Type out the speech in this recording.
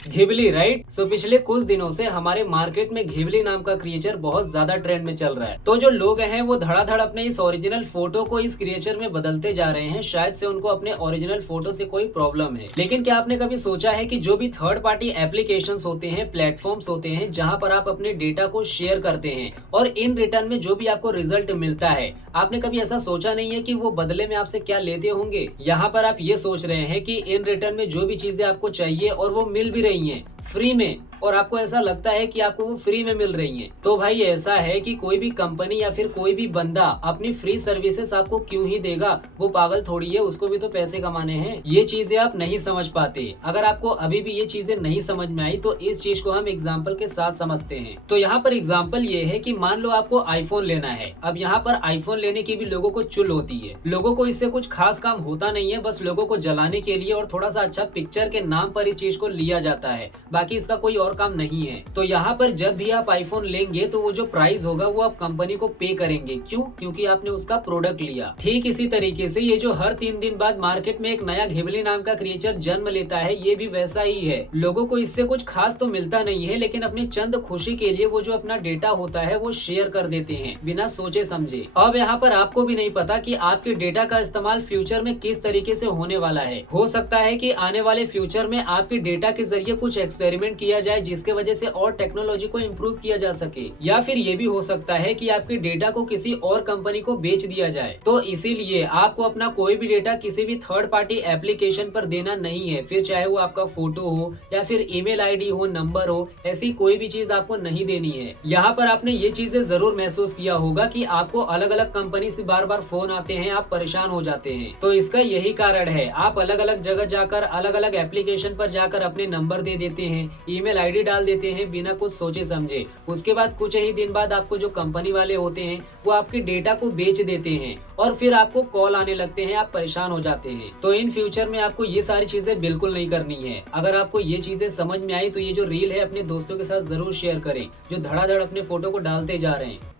Ghibli, right? सो पिछले कुछ दिनों से हमारे मार्केट में घिबली नाम का क्रिएचर बहुत ज्यादा ट्रेंड में चल रहा है। तो जो लोग हैं वो धड़ाधड़ अपने इस ओरिजिनल फोटो को इस क्रिएचर में बदलते जा रहे हैं, शायद से उनको अपने ओरिजिनल फोटो से कोई प्रॉब्लम है। लेकिन क्या आपने कभी सोचा है कि जो भी थर्ड पार्टी एप्लीकेशंस होते हैं, प्लेटफॉर्म्स होते हैं, जहां पर आप अपने डेटा को शेयर करते हैं और इन रिटर्न में जो भी आपको रिजल्ट मिलता है, आपने कभी ऐसा सोचा नहीं है कि वो बदले में आपसे क्या लेते होंगे? यहाँ पर आप ये सोच रहे हैं कि इन रिटर्न में जो भी चीजें आपको चाहिए और वो मिल भी रही हैं फ्री में, और आपको ऐसा लगता है कि आपको वो फ्री में मिल रही हैं। तो भाई ऐसा है कि कोई भी कंपनी या फिर कोई भी बंदा अपनी फ्री सर्विसेज आपको क्यों ही देगा? वो पागल थोड़ी है, उसको भी तो पैसे कमाने हैं। ये चीजें आप नहीं समझ पाते। अगर आपको अभी भी ये चीजें नहीं समझ में आई तो इस चीज को हम एग्जाम्पल के साथ समझते हैं। तो यहाँ पर एग्जाम्पल ये है कि मान लो आपको आईफोन लेना है। अब यहाँ पर आईफोन लेने की भी लोगों को चुल होती है। लोगों को इससे कुछ खास काम होता नहीं है, बस लोगों को जलाने के लिए और थोड़ा सा अच्छा पिक्चर के नाम पर इस चीज को लिया जाता है, बाकी इसका कोई और काम नहीं है। तो यहाँ पर जब भी आप आईफोन लेंगे तो वो जो प्राइस होगा वो आप कंपनी को पे करेंगे। क्यों? क्योंकि आपने उसका प्रोडक्ट लिया। ठीक इसी तरीके से ये जो हर 3 दिन बाद मार्केट में एक नया घिबली नाम का क्रिएचर जन्म लेता है, ये भी वैसा ही है। लोगों को इससे कुछ खास तो मिलता नहीं है, लेकिन अपनी चंद खुशी के लिए वो जो अपना डेटा होता है वो शेयर कर देते हैं बिना सोचे समझे। अब यहाँ पर आपको भी नहीं पता कि आपके डेटा का इस्तेमाल फ्यूचर में किस तरीके से होने वाला है। हो सकता है कि आने वाले फ्यूचर में आपके डेटा के जरिए कुछ एक्सपेरिमेंट किया जाए जिसके वजह से और टेक्नोलॉजी को इम्प्रूव किया जा सके, या फिर ये भी हो सकता है कि आपके डेटा को किसी और कंपनी को बेच दिया जाए। तो इसीलिए आपको अपना कोई भी डेटा किसी भी थर्ड पार्टी एप्लीकेशन पर देना नहीं है, फिर चाहे वो आपका फोटो हो या फिर ईमेल आईडी हो, नंबर हो, ऐसी कोई भी चीज आपको नहीं देनी है। यहाँ पर आपने ये चीजें जरूर महसूस किया होगा कि आपको अलग अलग कंपनी से बार बार फोन आते हैं, आप परेशान हो जाते हैं। तो इसका यही कारण है, आप अलग अलग जगह जाकर अलग अलग एप्लीकेशन पर जाकर अपने नंबर दे देते हैं, ईमेल आईडी डाल देते हैं बिना कुछ सोचे समझे। उसके बाद कुछ ही दिन बाद आपको जो कंपनी वाले होते हैं वो आपके डेटा को बेच देते हैं और फिर आपको कॉल आने लगते हैं, आप परेशान हो जाते हैं। तो इन फ्यूचर में आपको ये सारी चीजें बिल्कुल नहीं करनी है। अगर आपको ये चीजें समझ में आई तो ये जो रील है अपने दोस्तों के साथ जरूर शेयर करें जो धड़ाधड़ अपने फोटो को डालते जा रहे हैं।